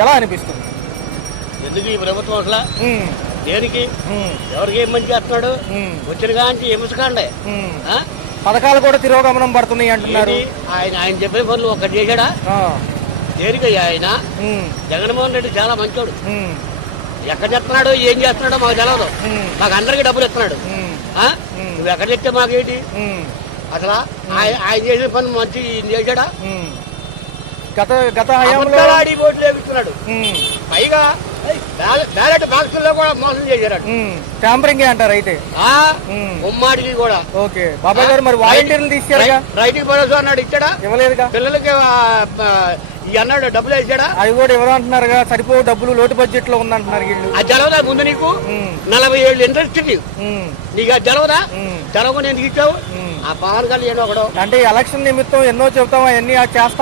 ఎలా అనిపిస్తుంది? ఎందుకు ఈ ప్రభుత్వం అసలు దేనికి ఎవరికి ఏం మంచి చేస్తున్నాడు? వచ్చిన కాంచి ఎముసుకాండే పథకాలు కూడా తిరోగమనం పడుతున్నాయి అంటున్నారు. ఆయన చెప్పే పనులు ఒకటి చేశాడా? దేనికి ఆయన జగన్మోహన్ రెడ్డి చాలా మంచోడు. ఎక్కడ చెప్తున్నాడు ఏం చేస్తున్నాడో మాకు తెలియదు. మాకు అందరికి డబ్బులు ఇస్తున్నాడు. నువ్వు ఎక్కడ చెప్తే మాకేంటి అసలు? ఆయన చేసిన పని మంచి చేశాడా? గత హయాంలో ఓట్లు వేపిస్తున్నాడు. పైగా బ్యాలెట్ బాక్సుల్లో కూడా మోసం చేశాడు. ట్యాంపరింగ్ అంటారు అయితే ఉమ్మాడికి కూడా. ఓకే బాబాయ్ గారు, మరి వాలంటీర్లు తీసారుగా? రైతుకి భరోసా అన్నాడు, ఇచ్చాడా? ఇవ్వలేదుగా. పిల్లలకి అన్నాడు, డబ్బులు వేసాడా? అవి కూడా ఎవరు అంటున్నారుగా, సరిపో డబ్బులు లోటు బడ్జెట్ లో ఉందంటున్నారు వీళ్ళు. అది జలవదా ముందు నీకు? 40 ఏళ్ళు ఇండస్ట్రీ నీకు అది జలవదా? జలవని ఎందుకు ఇచ్చావు? ఆ పవన్ కళ్యాణ్ ఒకడు అంటే ఎలక్షన్ నిమిత్తం ఎన్నో చెబుతాం, అవన్నీ చేస్తా